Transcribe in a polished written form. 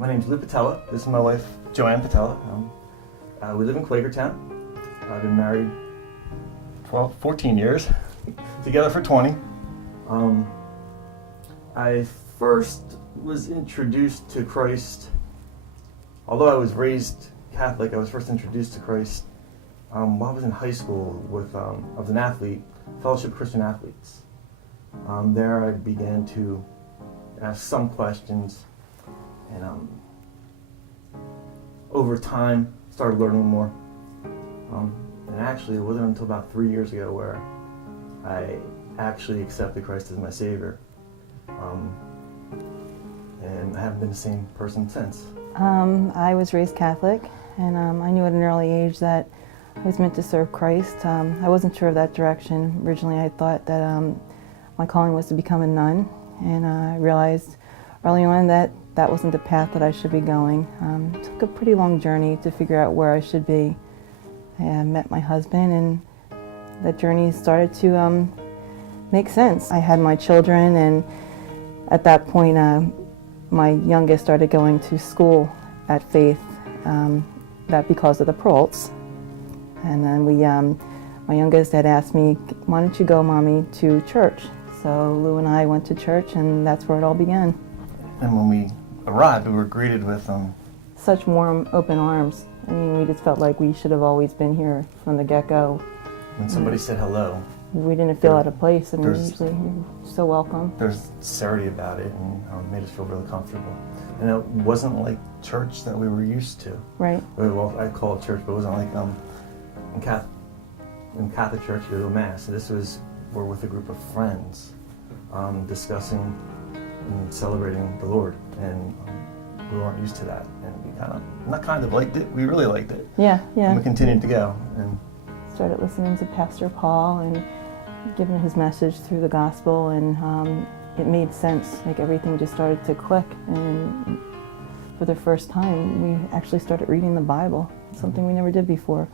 My name's Lou Patella. This is my wife, Joanne Patella. We live in Quakertown. I've been married 14 years, together for 20. I first was introduced to Christ, although I was raised Catholic, I was first introduced to Christ while I was in high school I was an athlete, Fellowship of Christian Athletes. There I began to ask some questions, and over time started learning more. And actually it wasn't until about 3 years ago where I actually accepted Christ as my Savior. And I haven't been the same person since. I was raised Catholic, and I knew at an early age that I was meant to serve Christ. I wasn't sure of that direction. Originally I thought that my calling was to become a nun, and I realized early on that that wasn't the path that I should be going. It took a pretty long journey to figure out where I should be. I met my husband, and that journey started to make sense. I had my children, and at that point my youngest started going to school at Faith, that because of the Peralts. And then my youngest had asked me, why don't you go, Mommy, to church? So Lou and I went to church, and that's where it all began. And when we arrived, we were greeted with such warm, open arms. I mean, we just felt like we should have always been here from the get-go. when somebody said hello. We didn't feel out of place, and usually you're so welcome. There's sincerity about it, and made us feel really comfortable. And it wasn't like church that we were used to. Right. Well, I call it church, but it wasn't like in Catholic church you go to Mass. So we're with a group of friends discussing and celebrating the Lord, and we weren't used to that, and we liked it. We really liked it. Yeah. And we continued to go, and started listening to Pastor Paul and giving his message through the gospel, and it made sense. Like everything just started to click, and for the first time we actually started reading the Bible, something we never did before.